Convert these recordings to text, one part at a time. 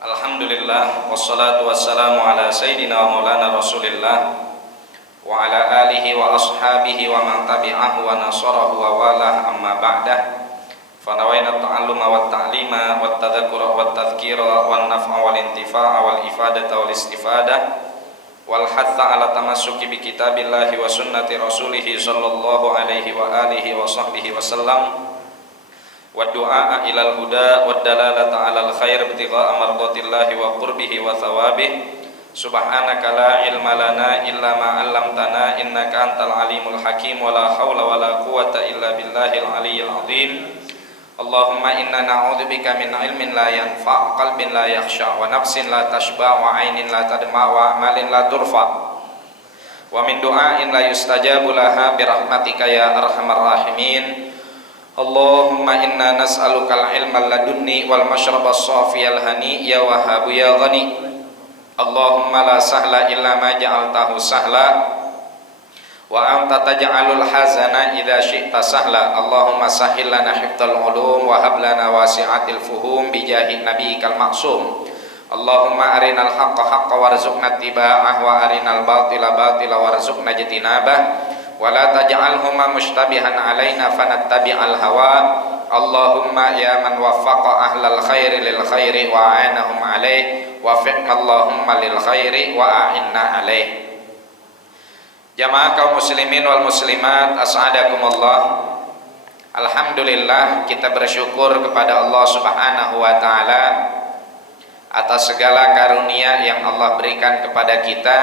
Alhamdulillah wassalatu wassalamu ala sayyidina wa maulana Rasulillah wa ala alihi wa ashabihi wa man tabi'ahu wa nasarahu wa walah amma ba'dah. Fanawayna ta'alluma wa ta'lima wa tadhakura wa tadhkira wa naf'a wal intifa'a wal ifadata wal istifadah wal hatha ala tamassuki bi kitabillahi wa sunnati rasulih sallallahu alaihi wa alihi wa sahbihi wa sallam wa du'a ilal huda wa dalalata 'alal khair ibtigha'a mardatillahi wa qurbihi wa thawabih. Subhanaka la ilma lana illa ma 'allamtana innaka antal alimul hakim wa la haula wa la quwwata illa billahil aliyyil azim. Allahumma inna na'udzubika min ilmin la yanfa', qalbin la yakhsha, wa nafsin la tashba', wa 'ainin la tadma', wa amalin la turfa, wa min du'ain la yustajabu laha bi rahmatika ya arhamar rahimin. Allahumma inna nas'aluka al-ilma ladunni wal mashraba as-safiyal hani ya wahhabu ya ghani. Allahumma la sahla illa ma ja'altahu sahla wa anta taj'alul hazana idza syi'ta sahla. Allahumma sahhil lana hifdzal ulum wa hab lana wasi'atil fuhum bi jahi nabiyikal maksum. Allahumma arinal haqqa haqqan warzuqna ittiba'ah wa arinal batila batila warzuqna ijtinabah. Wala taj'alhuma mushtabihan alaina fanattabi'al hawa. Allahumma ya man waffaqa ahlal khairi lil khairi wa a'anahum alaih waffiqna Allahumma lil khairi wa a'inna alaih. Jamaah kaum muslimin wal muslimat, as'adakumullah. Alhamdulillah, kita bersyukur kepada Allah Subhanahu wa taala atas segala karunia yang Allah berikan kepada kita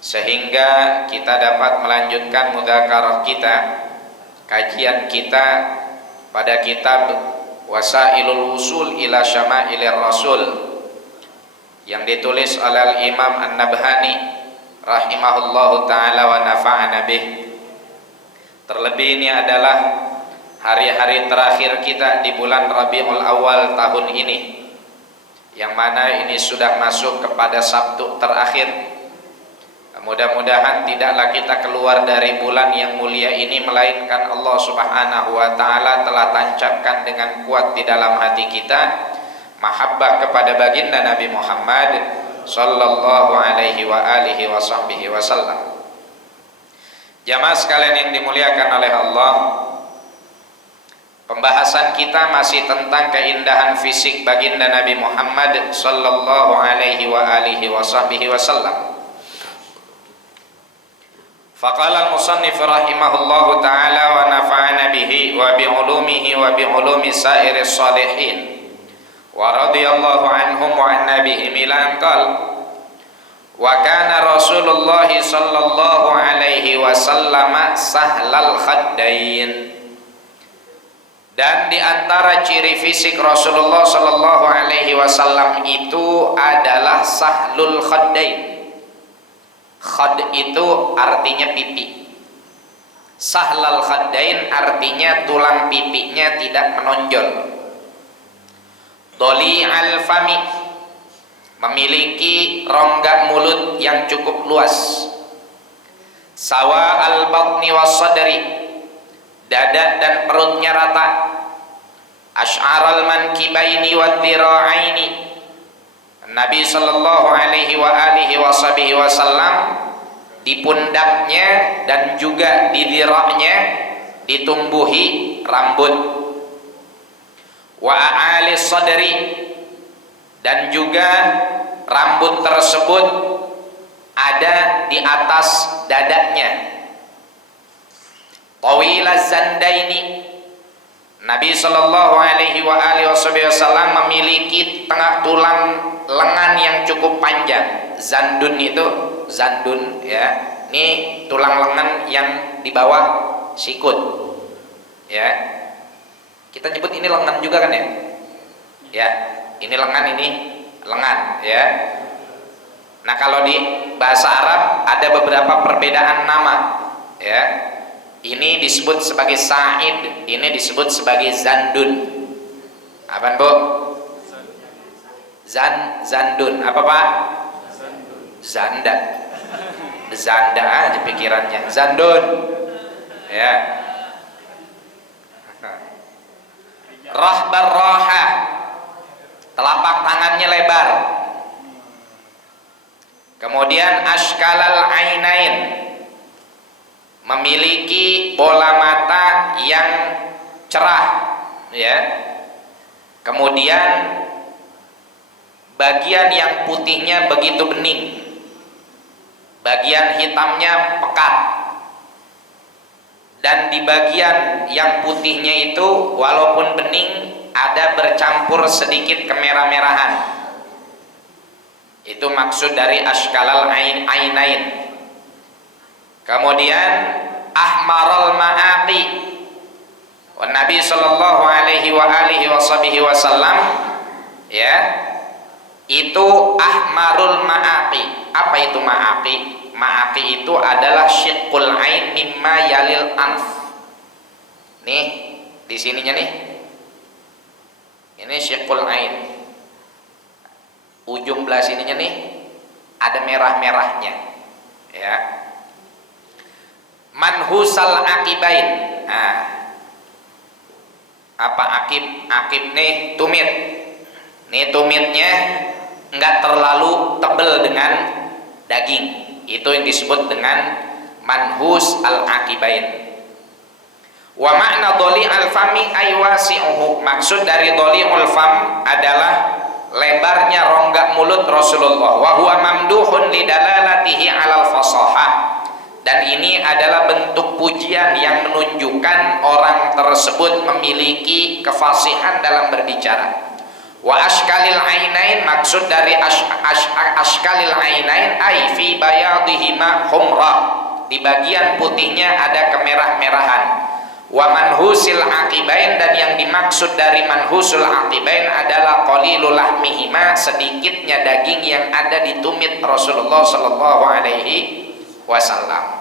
sehingga kita dapat melanjutkan mudzakarah kita, kajian kita pada kitab Wasailul Wusul ila Syamailir Rasul yang ditulis oleh Imam An-Nabhani rahimahullahu ta'ala wa nafa'ana bih. Terlebih ini adalah hari-hari terakhir kita di bulan Rabiul Awal tahun ini, yang mana ini sudah masuk kepada Sabtu terakhir. Mudah-mudahan tidaklah kita keluar dari bulan yang mulia ini melainkan Allah Subhanahu wa taala telah tancapkan dengan kuat di dalam hati kita mahabbah kepada baginda Nabi Muhammad sallallahu alaihi wa alihi wa sahbihi wasallam. Jamaah sekalian yang dimuliakan oleh Allah, pembahasan kita masih tentang keindahan fisik baginda Nabi Muhammad sallallahu alaihi wa alihi wa sahbihi wasallam. Faqala al-musannif rahimahullahu ta'ala wa nafa'ana bihi wa bi'ulumihi wa bi'ulumi sa'iris salihin wa radiyallahu anhum wa an nabihim ila anqal wa kana Rasulullah sallallahu alaihi wasallam sahlal khaddain. Dan di antara ciri fisik Rasulullah sallallahu alaihi wasallam itu adalah sahlul khaddain. Khad itu artinya pipi. Sahlal khaddain artinya tulang pipinya tidak menonjol. Doli al fami, memiliki rongga mulut yang cukup luas. Sawa al batni was sadri, dada dan perutnya rata. Ash'aral mankibaini wad dhira'aini, Nabi sallallahu alaihi wa alihi wasallam di pundaknya dan juga di dhiraknya ditumbuhi rambut. Wa a'ali sadri, dan juga rambut tersebut ada di atas dadanya. Tawilaz zandaini, Nabi sallallahu alaihi wa alihi wasallam memiliki tengah tulang lengan yang cukup panjang. Zandun itu, zandun ya, ini tulang lengan yang di bawah sikut ya. Kita nyebut ini lengan juga kan ya? Ya, ini lengan, ini lengan ya. Nah, kalau di bahasa Arab ada beberapa perbedaan nama ya. Ini disebut sebagai sa'id, ini disebut sebagai zandun. Apaan, Bu? Zandun. Apa, Pak? Zanda. Zanda aja pikirannya. Zandun. Ya. Rahbar raha, telapak tangannya lebar. Kemudian ashkalal ainain, memiliki bola mata yang cerah, ya. Kemudian bagian yang putihnya begitu bening, bagian hitamnya pekat, dan di bagian yang putihnya itu walaupun bening ada bercampur sedikit kemerah-merahan. Itu maksud dari ashkalal ainain. Kemudian ahmarul ma'aqi, Nabi sallallahu alaihi wasallam, ya, itu ahmarul ma'aqi. Apa itu ma'aqi? Ma'aqi itu adalah syiqqul ain mimma yalil anf. Nih, di sininya nih. Ini syiqqul ain. Ujung belah sininya nih ada merah-merahnya, ya. Manhusal aqibain. Nah, apa akib? Akib nih tumit. Nih tumitnya enggak terlalu tebal dengan daging. Itu yang disebut dengan manhus al aqibain. Wa makna dholi al fami ay wasi'uhu. Maksud dari dholi al fam adalah lebarnya rongga mulut Rasulullah. Wa huwa mamduhun lidalalatihi alal fasahah. Dan ini adalah bentuk pujian yang menunjukkan orang tersebut memiliki kefasihan dalam berbicara. Wa ashkalil ainain, maksud dari ashkalil ainain ay fi bayadihima humra, di bagian putihnya ada kemerah-merahan. Wa manhusil aqibain, dan yang dimaksud dari manhusul aqibain adalah qalilul lahmihima, sedikitnya daging yang ada di tumit Rasulullah sallallahu alaihi wasallam.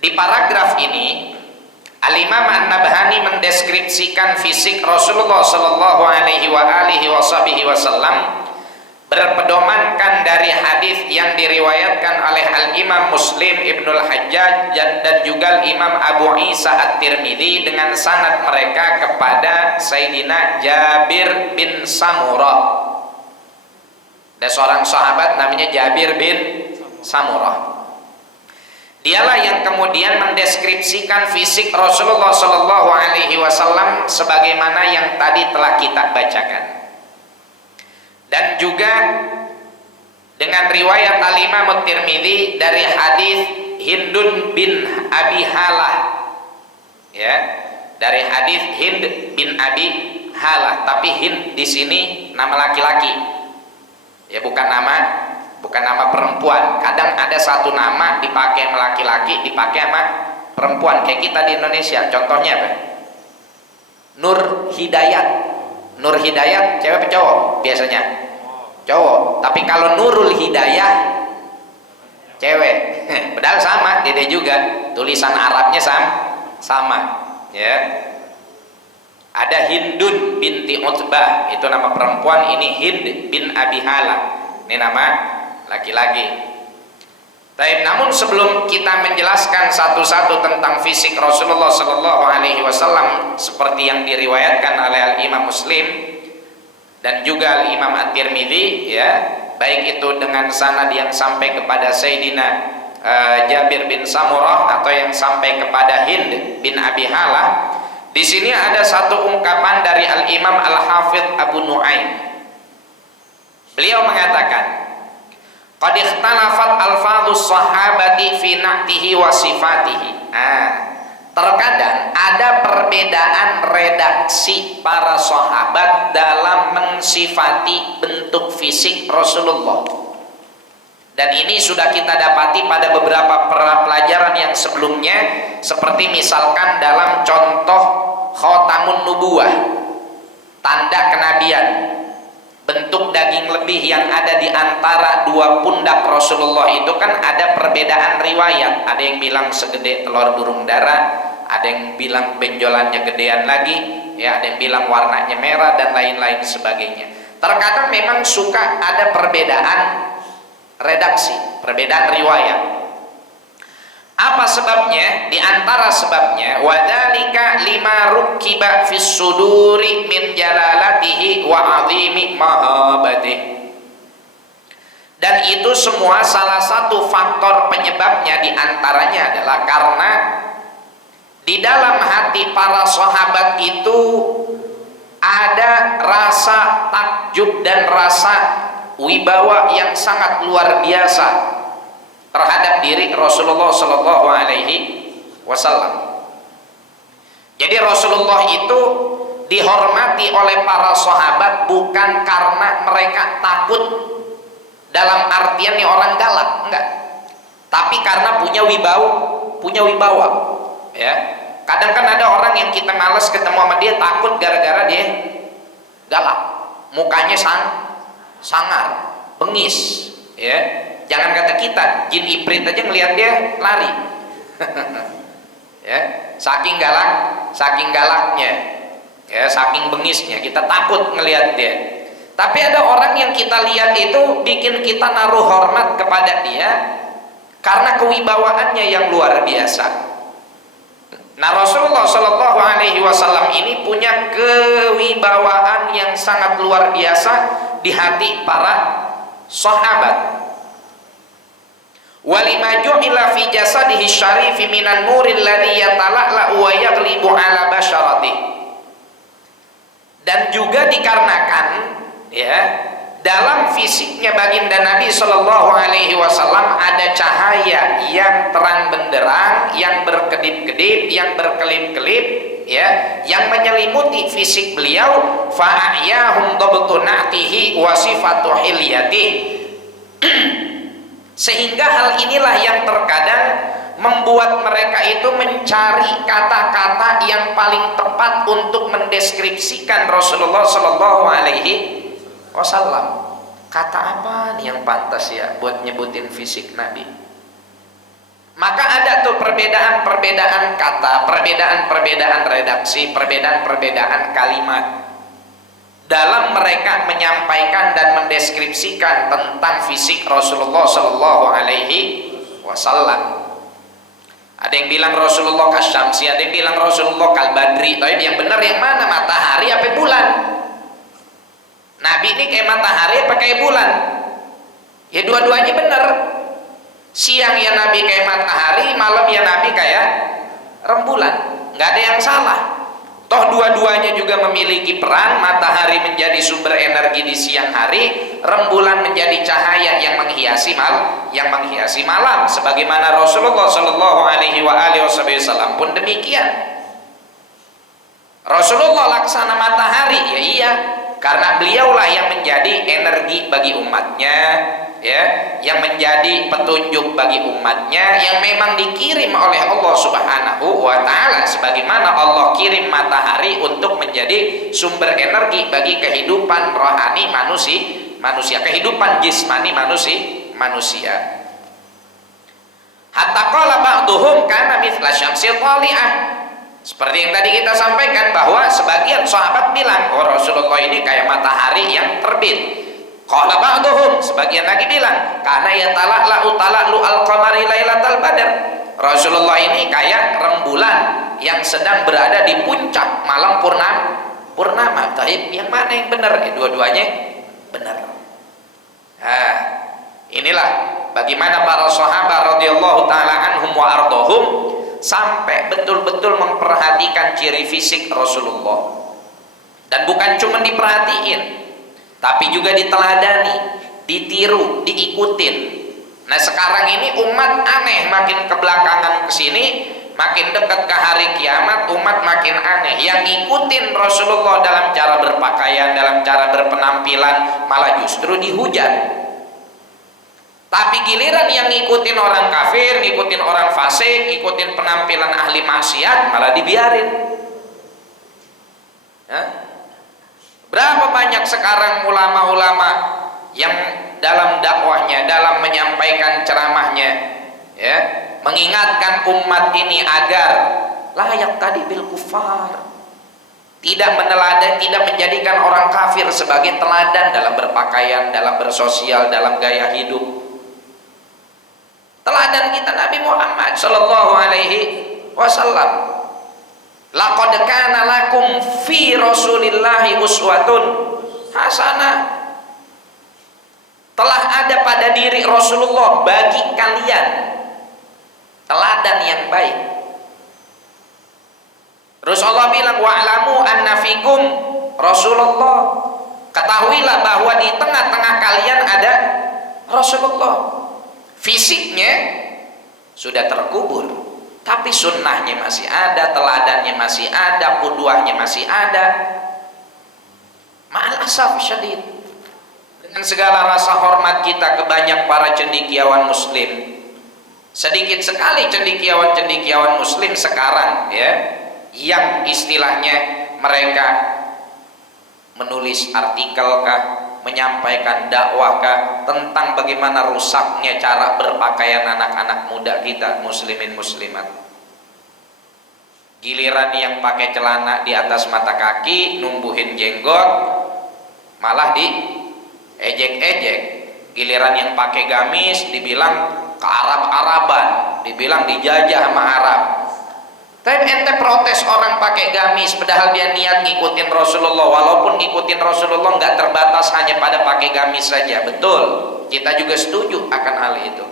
Di paragraf ini Al-Imam An-Nabhani mendeskripsikan fisik Rasulullah sallallahu alaihi wasallam berpedomankan dari hadis yang diriwayatkan oleh Al-Imam Muslim Ibnul Hajjaj dan juga Imam Abu Isa At-Tirmidzi dengan sanad mereka kepada Sayyidina Jabir bin Samurah. Ada seorang sahabat namanya Jabir bin Samurah. Dialah yang kemudian mendeskripsikan fisik Rasulullah sallallahu alaihi wasallam sebagaimana yang tadi telah kita bacakan. Dan juga dengan riwayat Al-Imam At-Tirmidzi dari hadis Hindun bin Abi Halah, ya, dari hadis Hind bin Abi Halah. Tapi Hind di sini nama laki-laki, ya, bukan nama perempuan. Kadang ada satu nama dipakai sama laki-laki, dipakai sama perempuan, kayak kita di Indonesia. Contohnya apa? Nur Hidayat. Nur Hidayat cewek apa cowok? Biasanya cowok. Tapi kalau Nurul Hidayah cewek. Padahal sama, dia juga tulisan Arabnya sama, ya. Ada Hindun binti Utbah, itu nama perempuan. Ini Hind bin Abi Halah, ini nama laki-laki. Baik, namun sebelum kita menjelaskan satu-satu tentang fisik Rasulullah sallallahu alaihi wasallam seperti yang diriwayatkan oleh Al-Imam Muslim dan juga Al-Imam At-Tirmidzi, ya, baik itu dengan sanad yang sampai kepada Sayyidina Jabir bin Samurah atau yang sampai kepada Hind bin Abi Halah, di sini ada satu ungkapan dari Al-Imam Al-Hafidh Abu Nuaim. Beliau mengatakan, qad ikhtalafat alfadhus sahabati fi na'tihi wa sifatihi. Terkadang ada perbedaan redaksi para sahabat dalam mensifati bentuk fisik Rasulullah. Dan ini sudah kita dapati pada beberapa pelajaran yang sebelumnya, seperti misalkan dalam contoh khatamun nubuwah, tanda kenabian. Bentuk daging lebih yang ada di antara dua pundak Rasulullah itu kan ada perbedaan riwayat. Ada yang bilang segede telur burung dara, ada yang bilang benjolannya gedean lagi, ya, ada yang bilang warnanya merah dan lain-lain sebagainya. Terkadang memang suka ada perbedaan redaksi, perbedaan riwayat. Apa sebabnya? Di antara sebabnya, wadzalika lima rukiba fis suduri min jalalatihi wa azimi mahabatih. Dan itu semua salah satu faktor penyebabnya, di antaranya adalah karena di dalam hati para sahabat itu ada rasa takjub dan rasa wibawa yang sangat luar biasa terhadap diri Rasulullah Shallallahu Alaihi Wasallam. Jadi Rasulullah itu dihormati oleh para sahabat bukan karena mereka takut dalam artian nih orang galak, enggak, tapi karena punya wibawa, ya. Kadang kan ada orang yang kita malas ketemu sama dia, takut gara-gara dia galak, mukanya sangar, bengis, ya. Jangan kata kita, jin ibrit aja ngelihat dia lari. Ya, saking galaknya, ya, saking bengisnya kita takut ngelihat dia. Tapi ada orang yang kita lihat itu bikin kita naruh hormat kepada dia karena kewibawaannya yang luar biasa. Nah, Rasulullah Shallallahu Alaihi Wasallam ini punya kewibawaan yang sangat luar biasa di hati para sahabat. Walima ju'ila fi jasadihi syarifi minan nuril ladzi yatala'la wa yaghlibu ala basharati. Dan juga dikarenakan, ya, dalam fisiknya baginda Nabi Shallallahu Alaihi Wasallam ada cahaya yang terang benderang, yang berkedip-kedip, yang berkelip-kelip, ya, yang menyelimuti fisik beliau. Fa'ayahum dabtu na'tihi wa sifatu hilyatihi. Sehingga hal inilah yang terkadang membuat mereka itu mencari kata-kata yang paling tepat untuk mendeskripsikan Rasulullah Shallallahu Alaihi Wasallam. Kata apa nih yang pantas ya buat nyebutin fisik Nabi? Maka ada tuh perbedaan-perbedaan kata, perbedaan-perbedaan redaksi, perbedaan-perbedaan kalimat dalam mereka menyampaikan dan mendeskripsikan tentang fisik Rasulullah Shallallahu Alaihi Wasallam. Ada yang bilang Rasulullah kasyamsi, ada yang bilang Rasulullah kalbadri. Tapi yang benar yang mana? Matahari apa bulan? Nabi ini kayak matahari apa kayak bulan? Ya dua-duanya benar. Siang ya Nabi kayak matahari, malam ya Nabi kayak rembulan. Nggak ada yang salah. Toh dua-duanya juga memiliki peran. Matahari menjadi sumber energi di siang hari, rembulan menjadi cahaya yang menghiasi malam. Sebagaimana Rasulullah Shallallahu Alaihi Wasallam pun demikian. Rasulullah laksana matahari, ya iya, karena beliaulah yang menjadi energi bagi umatnya, ya, yang menjadi petunjuk bagi umatnya, yang memang dikirim oleh Allah Subhanahu wa Ta'ala, sebagaimana Allah kirim matahari untuk menjadi sumber energi bagi kehidupan rohani manusia, kehidupan jismani manusia. Hatta qala ba'duhum kana mithla syamsil thali'ah. Seperti yang tadi kita sampaikan bahwa sebagian sahabat bilang, oh Rasulullah ini kayak matahari yang terbit. Qala ba'duhum, sebagian lagi bilang, karena yatala'lu al-qamari lailatal badar. Rasulullah ini kayak rembulan yang sedang berada di puncak malam purnama. Tapi yang mana yang benar? Dua-duanya benar. Nah, inilah bagaimana para sahabat radhiyallahu taala anhum wa ardhahum sampai betul-betul memperhatikan ciri fisik Rasulullah. Dan bukan cuma diperhatiin, tapi juga diteladani, ditiru, diikutin. Nah sekarang ini umat aneh, makin ke belakangan kesini, makin dekat ke hari kiamat, umat makin aneh. Yang ngikutin Rasulullah dalam cara berpakaian, dalam cara berpenampilan, malah justru dihujat. Tapi giliran yang ngikutin orang kafir, ngikutin orang fasik, ngikutin penampilan ahli maksiat, malah dibiarin. Ya? Berapa banyak sekarang ulama-ulama yang dalam dakwahnya, dalam menyampaikan ceramahnya, ya, mengingatkan umat ini agar layak tadi bil kufar, tidak meneladan, tidak menjadikan orang kafir sebagai teladan dalam berpakaian, dalam bersosial, dalam gaya hidup. Teladan kita Nabi Muhammad sallallahu alaihi wasallam. Laqad kana lakum fi Rasulillahi uswatun hasanah. Telah ada pada diri Rasulullah bagi kalian teladan yang baik. Terus Allah bilang wa'lamu anna fikum Rasulullah. Ketahuilah bahwa di tengah-tengah kalian ada Rasulullah. Fisiknya sudah terkubur, tapi sunnahnya masih ada, teladannya masih ada, qudwahnya masih ada. Ma'al asaf syadid, dengan segala rasa hormat kita ke banyak para cendekiawan muslim, sedikit sekali cendekiawan muslim sekarang ya, yang istilahnya mereka menulis artikel kah, menyampaikan dakwah kah tentang bagaimana rusaknya cara berpakaian anak-anak muda kita, muslimin muslimat. Giliran yang pakai celana di atas mata kaki, numbuhin jenggot, malah diejek-ejek. Giliran yang pakai gamis dibilang ke Arab-Araban, dibilang dijajah sama Arab. Tapi ente protes orang pakai gamis padahal dia niat ngikutin Rasulullah. Walaupun ngikutin Rasulullah nggak terbatas hanya pada pakai gamis saja, betul, kita juga setuju akan hal itu.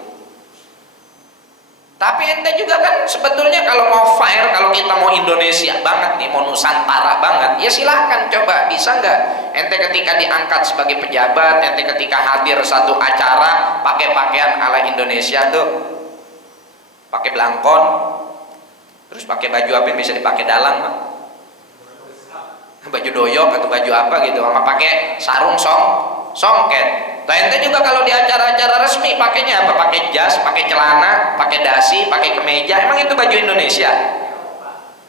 Tapi ente juga kan sebetulnya kalau mau fair, kalau kita mau Indonesia banget nih, mau Nusantara banget, ya silahkan coba, bisa nggak ente ketika diangkat sebagai pejabat, ente ketika hadir satu acara pakai pakaian ala Indonesia tuh, pakai belangkon, terus pakai baju apa yang bisa dipakai dalam, baju doyok atau baju apa gitu, sama pakai sarung songket. Nah, ente juga kalau di acara-acara resmi pakainya apa? Pakai jas, pakai celana, pakai dasi, pakai kemeja. Emang itu baju Indonesia?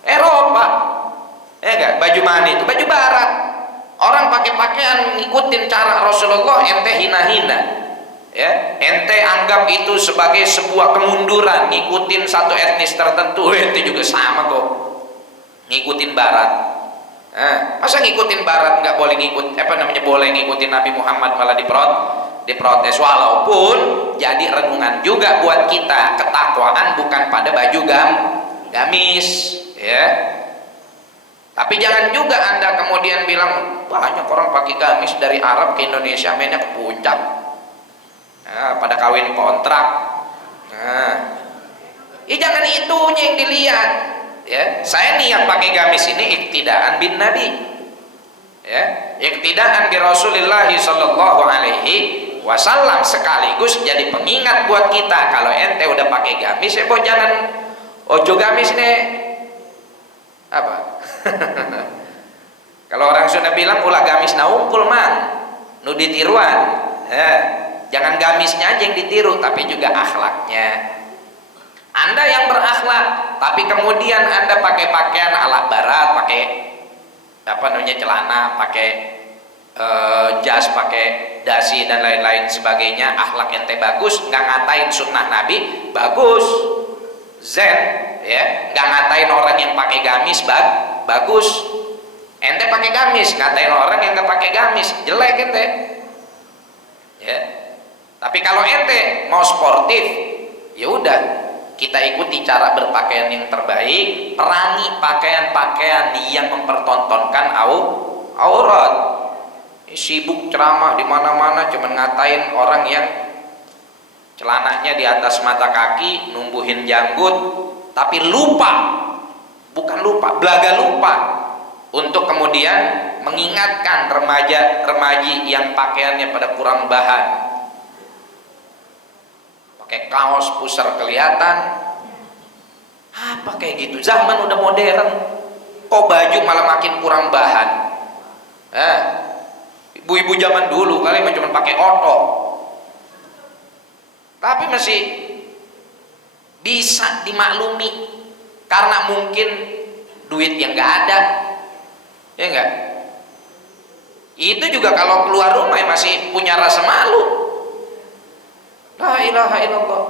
Eropa. Ya enggak? Baju mana itu? Baju barat. Orang pakai pakaian ngikutin cara Rasulullah, ente hina-hina. Ya, ente anggap itu sebagai sebuah kemunduran, ngikutin satu etnis tertentu. Ente juga sama kok, ngikutin barat. Nah, masa ngikutin barat nggak boleh boleh ngikutin Nabi Muhammad, malah diprotes. Walaupun jadi renungan juga buat kita, ketakwaan bukan pada baju gamis ya. Tapi jangan juga Anda kemudian bilang banyak orang pakai gamis dari Arab ke Indonesia mainnya ke puncak. Nah, pada kawin kontrak. Nah, jangan itunya yang dilihat. Ya, saya niat pakai gamis ini iktidaan bin Nabi. Ya, iktidaan bi Rasulillah sallallahu alaihi wasallam, sekaligus jadi pengingat buat kita kalau ente udah pakai gamis, ya jangan ojo gamis nih. Apa? Kalau orang Sunda bilang ulah gamis naungkul mang, nu ditiruan. Ya, jangan gamisnya aja yang ditiru, tapi juga akhlaknya. Anda yang berakhlak, tapi kemudian Anda pakai pakaian ala barat, pakai celana, pakai jas, pakai dasi dan lain-lain sebagainya, akhlak ente bagus, nggak ngatain sunnah Nabi, bagus, zen, ya, nggak ngatain orang yang pakai gamis, bagus. Ente pakai gamis, ngatain orang yang nggak pakai gamis, jelek ente. Ya. Tapi kalau ente mau sportif, ya udah, kita ikuti cara berpakaian yang terbaik, perangi pakaian-pakaian yang mempertontonkan aurat. Sibuk ceramah di mana-mana cuman ngatain orang yang celananya di atas mata kaki, numbuhin janggut, tapi belaga lupa untuk kemudian mengingatkan remaji yang pakaiannya pada kurang bahan. Pakai kaos pusar kelihatan, apa kayak gitu. Zaman udah modern, kok baju malah makin kurang bahan. Ibu-ibu zaman dulu kali cuma pakai otok, tapi masih bisa dimaklumi karena mungkin duit yang nggak ada, ya enggak. Itu juga kalau keluar rumah masih punya rasa malu. La ilaha illallah.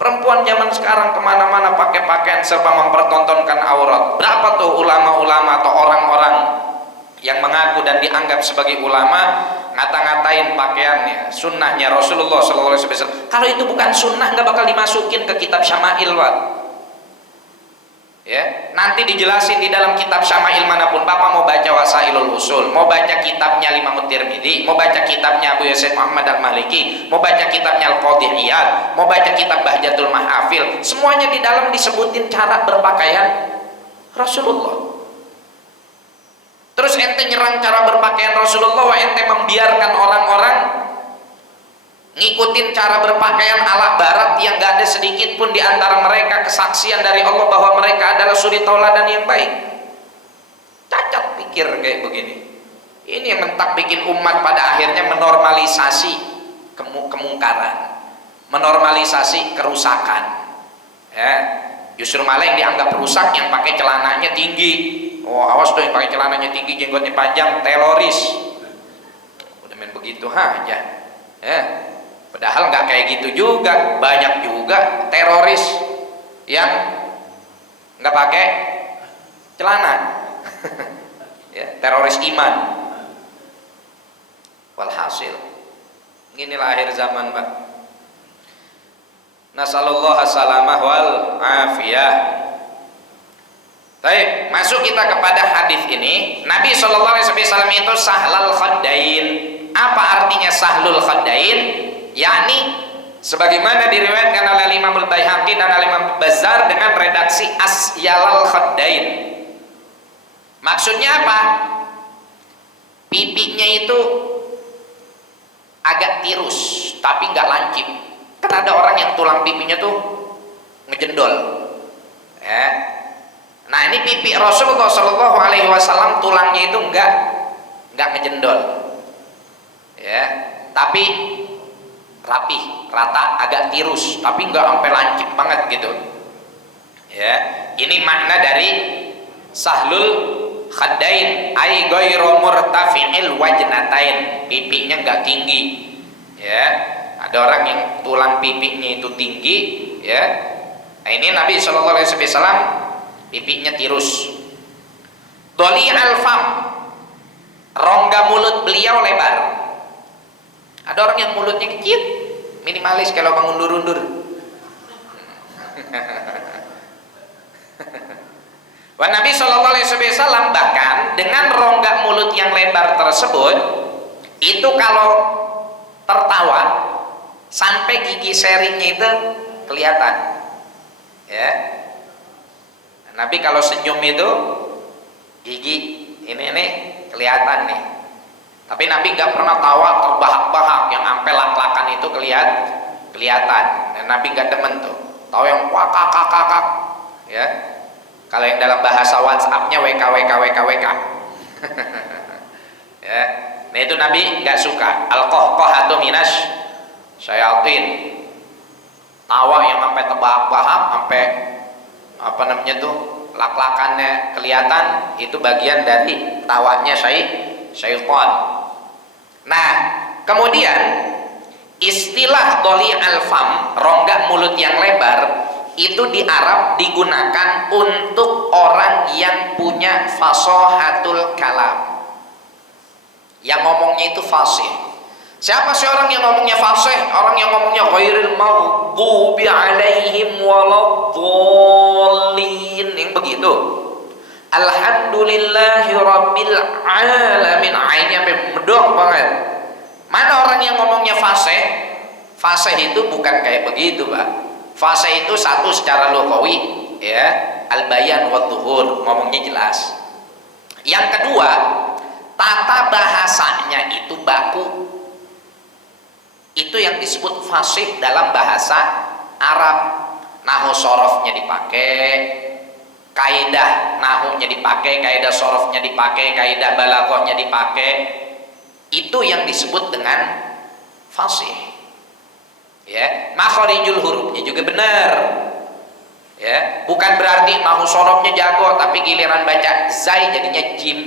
Perempuan zaman sekarang kemana-mana pakai pakaian serba mempertontonkan aurat. Berapa tuh ulama-ulama atau orang-orang yang mengaku dan dianggap sebagai ulama ngata-ngatain pakaiannya, sunnahnya Rasulullah SAW. Kalau itu bukan sunnah nggak bakal dimasukin ke kitab Syama'il, Pak. Ya, nanti dijelasin di dalam kitab Syama'il manapun. Bapak mau baca Wasailul Usul, mau baca kitabnya Imam Tirmidzi, mau baca kitabnya Abu Yasir Muhammad Al-Maliki, mau baca kitabnya Al-Qadhi Iyad, mau baca kitab Bahjatul Mahafil, semuanya di dalam disebutin cara berpakaian Rasulullah. Terus ente nyerang cara berpakaian Rasulullah, wa ente membiarkan orang-orang ngikutin cara berpakaian ala barat yang gak ada sedikit pun di antara mereka kesaksian dari Allah bahwa mereka adalah suri tauladan yang baik. Cacat pikir kayak begini. Ini yang mentak bikin umat pada akhirnya menormalisasi kemungkaran, menormalisasi kerusakan. Ya, justru malah yang dianggap rusak yang pakai celananya tinggi. Oh, awas tuh yang pakai celananya tinggi, jenggotnya panjang, teroris. Udah main begitu aja. Ya. Padahal nggak kayak gitu juga, banyak juga teroris yang nggak pakai celana, ya, teroris iman. Walhasil, inilah akhir zaman, Pak. Nasallallahu salamah wal afiyah. Baik, masuk kita kepada hadis ini. Nabi SAW itu sahlal khaddain. Apa artinya sahlul khaddain? Yakni sebagaimana diriwayatkan oleh Imam Al-Baihaqi dan Imam Bazzar dengan redaksi asyalal khaddain. Maksudnya apa? Pipinya itu agak tirus tapi nggak lancip. Kan ada orang yang tulang pipinya tuh ngejendol. Ya. Nah, ini pipi Rasulullah SAW tulangnya itu nggak ngejendol. Ya, tapi rapih, rata, agak tirus, tapi nggak sampai lancip banget gitu. Ya, ini makna dari sahlul khaddain, ay ghairu murtafi'il wajnatain, pipinya nggak tinggi. Ya, ada orang yang tulang pipinya itu tinggi, ya. Nah, ini Nabi SAW pipinya tirus. Doli al-fam, rongga mulut beliau lebar. Ada orang yang mulutnya kecil, minimalis kalau mengundur-undur. Wa Nabi SAW bahkan dengan rongga mulut yang lebar tersebut, itu kalau tertawa sampai gigi seringnya itu kelihatan. Ya, Nabi kalau senyum itu gigi ini kelihatan nih. Tapi Nabi nggak pernah tawa terbahak-bahak yang sampai lak-lakan itu kelihatan. Dan Nabi nggak demen tuh. Tahu yang wakak, ya. Kalau yang dalam bahasa WhatsApp-nya WK. Ya. Nah itu Nabi nggak suka. Al-qahqahatu minas syayatin. Tawa yang sampai terbahak-bahak, sampai apa namanya tuh lak-lakannya kelihatan, itu bagian dari tawanya syaitan. Nah, kemudian istilah doli al-fam, rongga mulut yang lebar, itu di Arab digunakan untuk orang yang punya fasahatul kalam, yang ngomongnya itu fasih. Siapa sih orang yang ngomongnya fasih? Orang yang ngomongnya ghairil maghdubi alaihim waladdallin, yang begitu. Alhamdulillahi rabbil alamin, ainnya medok banget. Mana orang yang ngomongnya fasih? Fasih itu bukan kayak begitu, Pak. Fasih itu satu secara lughawi, ya, al-bayan wa dhuhur, ngomongnya jelas. Yang kedua, tata bahasanya itu baku. Itu yang disebut fasih dalam bahasa Arab. Nahu sorofnya dipakai, kaidah nahunya dipakai, kaidah sorofnya dipakai, kaidah balaghahnya dipakai. Itu yang disebut dengan fasih. Ya, makharijul hurufnya juga benar. Ya, bukan berarti nahu sorofnya jago tapi giliran baca zai jadinya jim.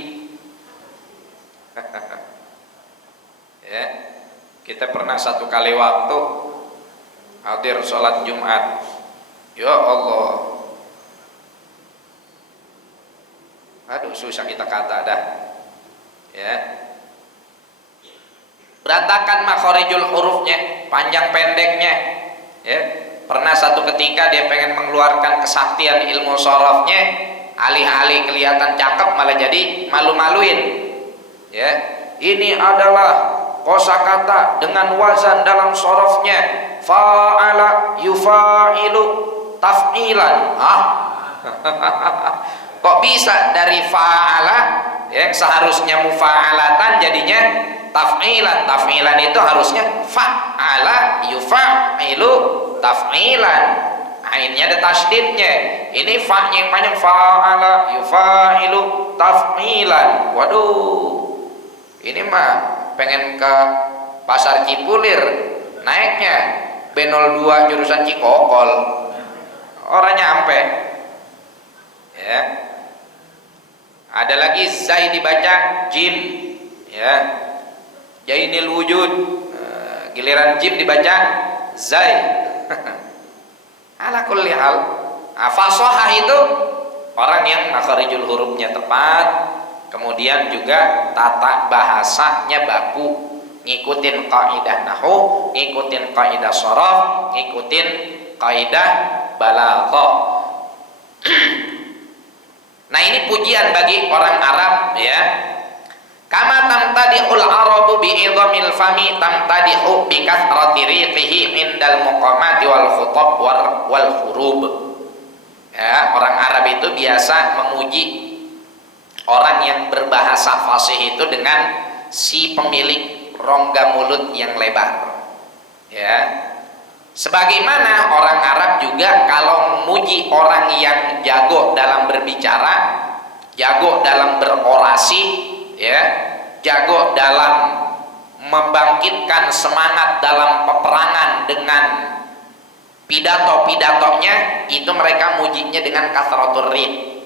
Ya, kita pernah satu kali waktu hadir sholat Jumat. Ya Allah, aduh susah kita kata dah. Ya, berantakan makhorijul hurufnya, panjang pendeknya. Ya, pernah satu ketika dia pengen mengeluarkan kesaktian ilmu sorofnya, alih-alih kelihatan cakep malah jadi malu-maluin. Ya, ini adalah kosakata dengan wazan dalam sorofnya fa'ala yufa'ilu taf'ilan. Kok bisa dari fa'ala yang seharusnya mufa'alatan jadinya taf'ilan? Taf'ilan itu harusnya fa'ala yufa'ilu taf'ilan, ainnya ada tasdidnya. Ini fa-nya yang panjang, fa'ala yufa'ilu taf'ilan. Waduh, ini mah pengen ke pasar Cipulir naiknya B02 jurusan Cikokol, orang nyampe. Ya, ada lagi zai dibaca jim, ya, jainil wujud. Giliran jim dibaca zai. Ala kulli hal, fasohah itu orang yang makharijul hurufnya tepat, kemudian juga tata bahasanya baku, ngikutin kaidah nahwu, ngikutin kaidah shorof, ngikutin kaidah balaghah. Nah, ini pujian bagi orang Arab, ya. Kama tamtadihul arabu bi'idhamil fami tamtadihu bi kathrati riqihi indal muqamati wal khutab wal hurub. Ya, orang Arab itu biasa memuji orang yang berbahasa fasih itu dengan si pemilik rongga mulut yang lebar. Ya. Sebagaimana orang Arab juga kalau memuji orang yang jago dalam berbicara, jago dalam berorasi, ya, jago dalam membangkitkan semangat dalam peperangan dengan pidato-pidatonya, itu mereka mujinya dengan kathratur rid.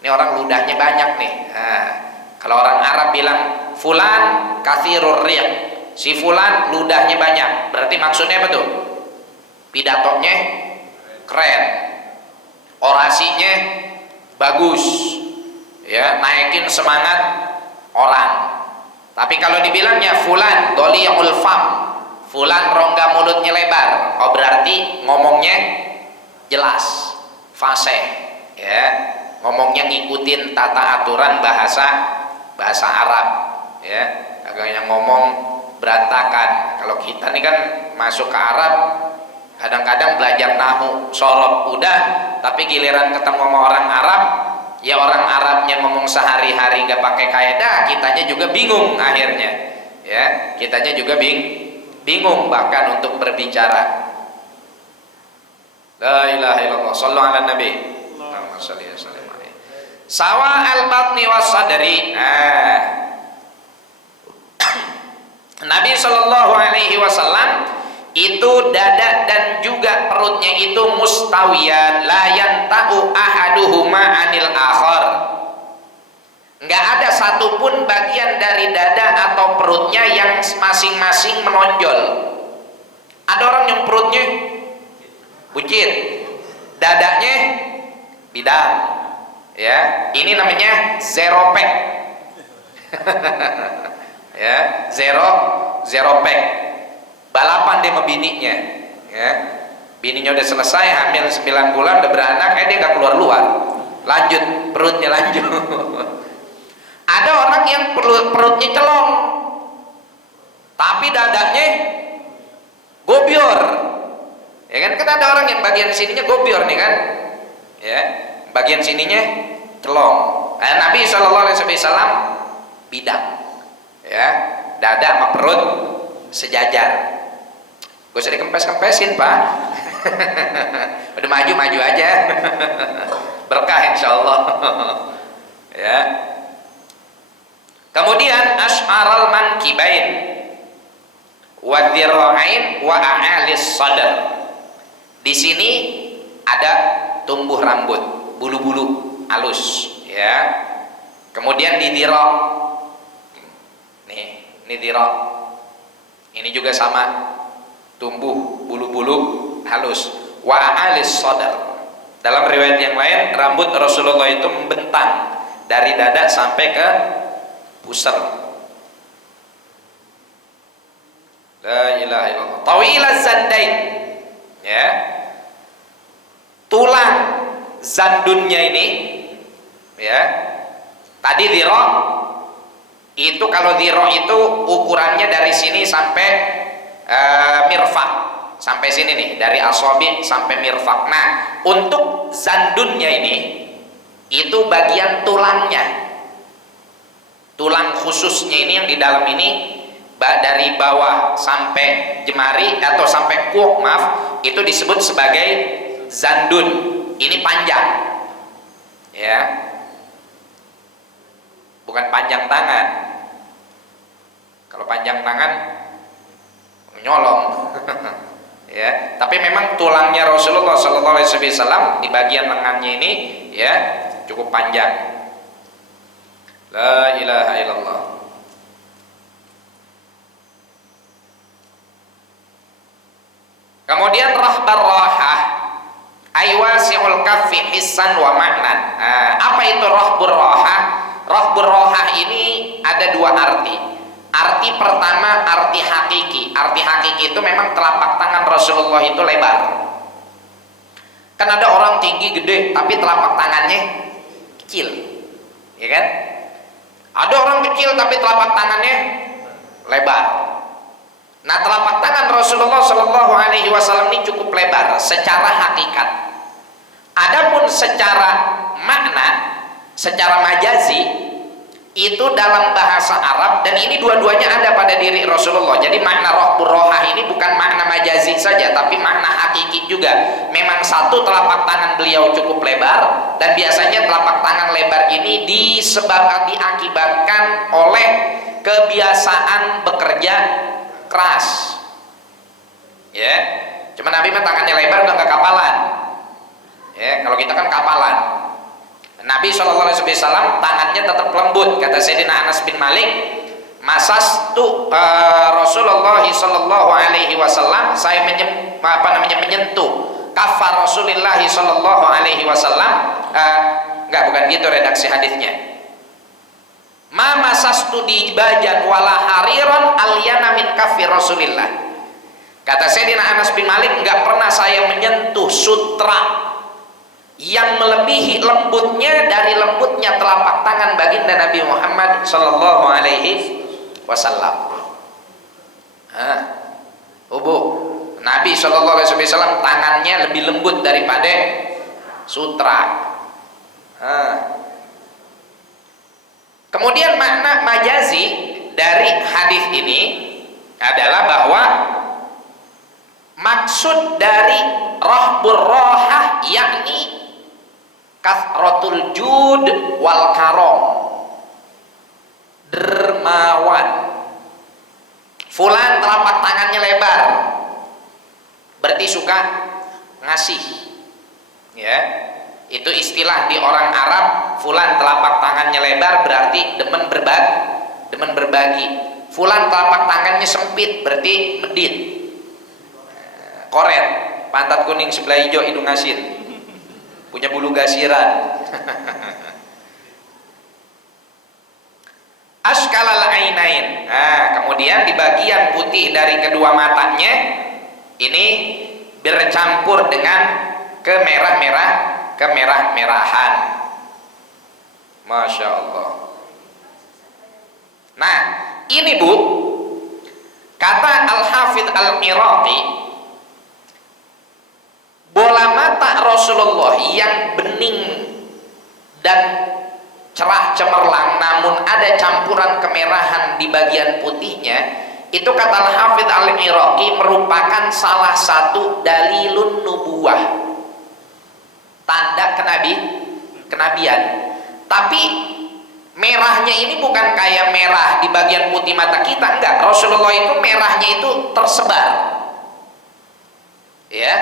Ini orang ludahnya banyak nih. Nah, kalau orang Arab bilang fulan kathirur rid, si fulan ludahnya banyak, berarti maksudnya apa tuh? Pidatonya keren, orasinya bagus, ya, naikin semangat orang. Tapi kalau dibilangnya fulan doliul fam, fulan rongga mulutnya lebar, oh berarti ngomongnya jelas, fasih, ya, ngomongnya ngikutin tata aturan bahasa Arab, ya, agak yang ngomong berantakan. Kalau kita nih kan masuk ke Arab, kadang-kadang belajar nahwu shorof udah, tapi giliran ketemu sama orang Arab, ya orang Arabnya ngomong sehari-hari gak pakai kaidah, kitanya juga bingung akhirnya, ya, kitanya juga bingung bahkan untuk berbicara. La ilaha illallah, sallu ala nabi. Allahumma shalli wa sallim alaihi. Sawa al-batni was sadri. Nabi sallallahu alaihi wasallam itu dada dan juga perutnya itu mustawiyan, la yanta'u ahaduhuma anil akhar. Enggak ada satupun bagian dari dada atau perutnya yang masing-masing menonjol. Ada orang yang perutnya buncit, dadanya bidang, ya, ini namanya zero pack. Ya, zero pack. Balapan dia sama bininya, ya. Bininya udah selesai hamil 9 bulan, udah beranak, dia nggak keluar, lanjut perutnya lanjut. Ada orang yang perutnya celong, tapi dadanya gobior, ya kan? Kan ada orang yang bagian sininya gobior nih kan, ya, bagian sininya celong. Nah, Nabi SAW bidang, ya, dada sama perut sejajar. Gak usah dikempes-kempesin, Pak. Udah maju-maju aja. Berkah insyaallah. Ya. Kemudian asy'aral mankibain wa dhira'ain wa a'alis sadr. Di sini ada tumbuh rambut, bulu-bulu halus, ya. Kemudian di dhira'. Nih, ini dhira'. Ini juga sama, tumbuh bulu-bulu halus. Wa alis sadr. Dalam riwayat yang lain, rambut Rasulullah itu membentang dari dada sampai ke pusar. La ilaha illallah. Tawilaz zandain. Ya. Tulang zandunnya ini ya. Tadi dhira itu, kalau dhira itu ukurannya dari sini sampai mirfaq. Sampai sini nih, dari asabi sampai mirfaq. Nah, untuk zandunnya ini itu bagian tulangnya. Tulang khususnya ini yang di dalam ini dari bawah sampai jemari atau sampai kuok, maaf, itu disebut sebagai zandun. Ini panjang, ya, bukan panjang tangan. Kalau panjang tangan nyolong, ya. Tapi memang tulangnya Rasulullah SAW di bagian lengannya ini, ya, cukup panjang. La ilaha illallah. Kemudian rahbar rahah aywasi'ul kaffi hissan wa ma'nan. Apa itu rahbur rahah? Rahbur rahah ini ada dua arti. Arti pertama arti hakiki. Arti hakiki itu memang telapak tangan Rasulullah itu lebar. Kan ada orang tinggi gede tapi telapak tangannya kecil, ya kan? Ada orang kecil tapi telapak tangannya lebar. Nah, telapak tangan Rasulullah Shallallahu Alaihi Wasallam ini cukup lebar secara hakikat. Adapun secara makna, secara majazi, itu dalam bahasa Arab, dan ini dua-duanya ada pada diri Rasulullah. Jadi makna rahbur rahah ini bukan makna majazi saja, tapi makna hakiki juga. Memang satu, telapak tangan beliau cukup lebar, dan biasanya telapak tangan lebar ini diakibatkan oleh kebiasaan bekerja keras. Ya, cuma Nabi mah tangannya lebar udah nggak kapalan. Ya, kalau kita kan kapalan. Nabi SAW tangannya tetap lembut. Kata Sayyidina Anas bin Malik, masastu Rasulullah SAW, saya menyentuh kafar Rasulullah SAW. Enggak, bukan gitu redaksi hadisnya. Ma masastu dibajan wala hariran alyana min kafi Rasulillah. Kata Sayyidina Anas bin Malik, enggak pernah saya menyentuh sutra yang melebihi lembutnya dari lembutnya telapak tangan baginda Nabi Muhammad Sallallahu Alaihi Wasallam. Nabi Sallallahu Alaihi Wasallam tangannya lebih lembut daripada sutra. Kemudian makna majazi dari hadis ini adalah bahwa maksud dari rahbur rahah yakni kathratul jud wal karom, dermawan. Fulan telapak tangannya lebar, berarti suka ngasih, ya. Itu istilah di orang Arab. Fulan telapak tangannya lebar berarti demen berbagi. Fulan telapak tangannya sempit berarti medit. Koret, pantat kuning sebelah hijau hidung asin, punya bulu gasiran. Ashkalal ainain. Kemudian di bagian putih dari kedua matanya ini bercampur dengan kemerah-merahan. Masya Allah. Nah, ini Bu, kata Al-Hafidh Al-Iraqi, bola mata Rasulullah yang bening dan cerah cemerlang namun ada campuran kemerahan di bagian putihnya, itu kata Al-Hafidh Al-Iraqi merupakan salah satu dalilun nubuwah, tanda kenabian. Tapi merahnya ini bukan kayak merah di bagian putih mata kita, enggak. Rasulullah itu merahnya itu tersebar, ya.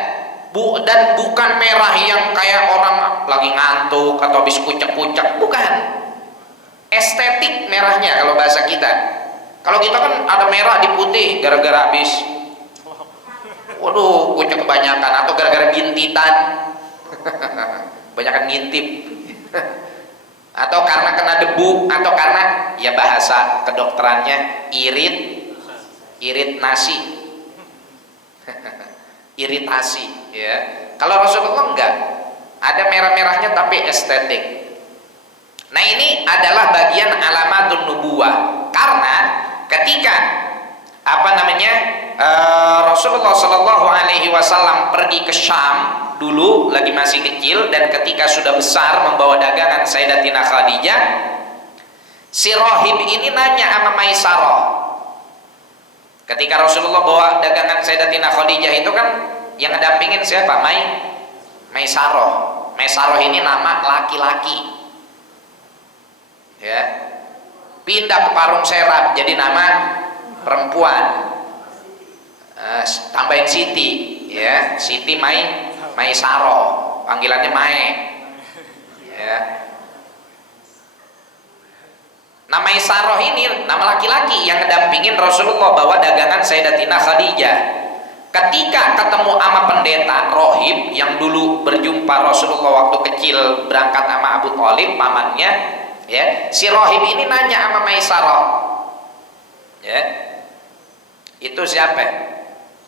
Dan bukan merah yang kayak orang lagi ngantuk atau habis kucek-kucek, bukan. Estetik merahnya kalau bahasa kita. Kalau kita kan ada merah di putih gara-gara habis waduh kucek kebanyakan atau gara-gara bintitan banyakan ngintip atau karena kena debu atau karena ya bahasa kedokterannya irit irit nasi. Iritasi ya. Kalau Rasulullah enggak, ada merah-merahnya tapi estetik. Nah, ini adalah bagian alamatun nubuwah. Karena ketika Rasulullah Shallallahu Alaihi Wasallam pergi ke Syam dulu lagi masih kecil, dan ketika sudah besar membawa dagangan Sayyidatina Khadijah, si rohib ini nanya sama Maisarah. Ketika Rasulullah bawa dagangan Sayyidatina Khadijah itu kan yang ngedampingin siapa? Maisarah. Maisarah ini nama laki-laki. Ya. Pindah ke Parung Serap jadi nama perempuan. Tambahin Siti, ya. Siti Maisarah. Panggilannya Mai. Ya. Nama Maisarah ini nama laki-laki yang ngedampingin Rasulullah bawa dagangan Sayyidatina Khadijah. Ketika ketemu sama pendeta rohib yang dulu berjumpa Rasulullah waktu kecil berangkat sama Abu Thalib pamannya, ya, si rohib ini nanya sama Maisarah, ya, itu siapa?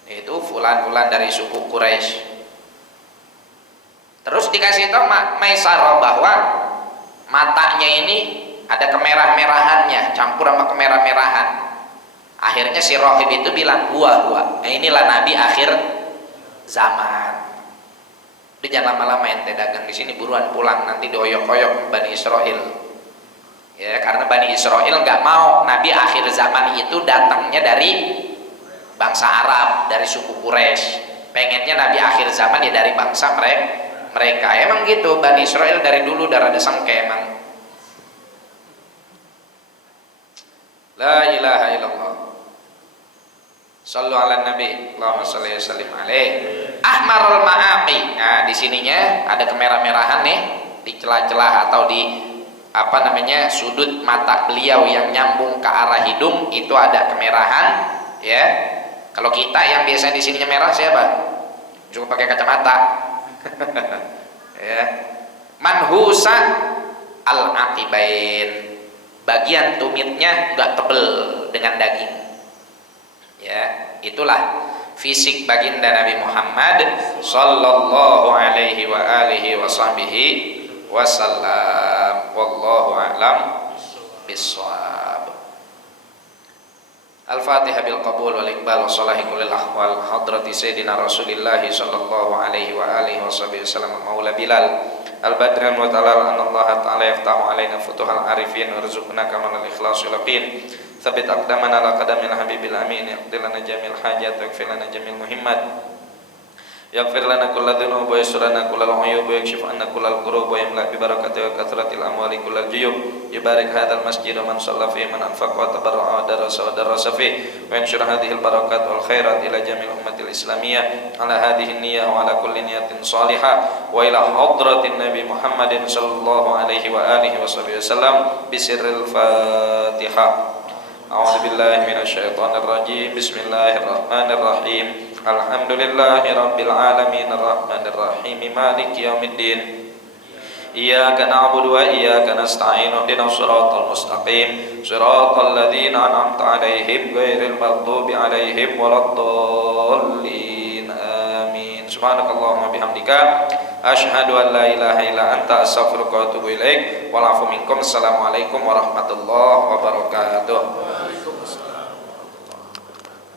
Itu fulan-fulan dari suku Quraisy. Terus dikasih tahu Maisarah bahwa matanya ini ada kemerah-merahannya, campur sama kemerah-merahan. Akhirnya si rohib itu bilang, huwa, inilah Nabi akhir zaman. Udah jangan lama-lama ente dagang di sini, buruan pulang, nanti dioyok-oyok Bani Israel. Ya, karena Bani Israel nggak mau Nabi akhir zaman itu datangnya dari bangsa Arab, dari suku Quraisy. Pengennya Nabi akhir zaman ya dari bangsa mereka. Emang gitu, Bani Israel dari dulu udah rada sengke emang. La ilaha illallah. Sallu ala Nabi, Allahumma shalli wa sallim alaihi. Ahmarul ma'aqi. Nah, di sininya ada kemerah-merahan nih di celah-celah atau di sudut mata beliau yang nyambung ke arah hidung itu ada kemerahan, ya. Kalau kita yang biasa di sininya merah siapa? Cukup pakai kacamata. Ya. Manhusa al-aqibain. Bagian tumitnya enggak tebel dengan daging. Ya, itulah fisik baginda Nabi Muhammad sallallahu alaihi wa alihi washabihi wasallam. Wallahu a'lam bissawab. Al-Fatihah bil qabul wal iqbal wa salahi kullil ahwal hadrati sayyidina Rasulillah sallallahu alaihi wa alihi washabihi wasallam maula Bilal al-badran wa ta'ala anallahu ta'ala yaftahu alaina futuhal arifin warzuqna kamal al-ikhlas wal yaqin tsabbit aqdamana ala qadamil habibil amin yaqdir lana jamil hajat wa yaghfir lana jamil muhimmat yaghfir lana kulla dhunub wa yastur lana kullal uyub wa yakshif anna kullal kurub wa yamla bi barakatihi wa kathratil amwali kullal juyub yubarik hadzal masjid wa man shalla fihi man anfaqa wa tabarra'a wa darasa fihi wa yanshur hadhihi al barakat wal khairat ila jamil ummatil islamiyah ala hadhihi niyyah wa ala kulli niyatin salihah wa ila hadratin nabi Muhammadin sallallahu alaihi wa alihi wasallam bisirril Fatihah. A'udzu billahi minasy syaithanir rajim. Bismillahirrahmanirrahim. Alhamdulillahi rabbil alamin arrahmanir rahim maliki yaumiddin. Iyyaka na'budu wa iyyaka nasta'in ihdinas siratal mustaqim siratal ladzina an'amta 'alaihim ghairil maghdubi 'alaihim waladdallin. Amin. Subhanakallahumma bihamdika asyhadu an la ilaha illa anta astaghfiruka wa atubu ilaik. Wal 'afwu minkum. Assalamualaikum warahmatullahi wabarakatuh.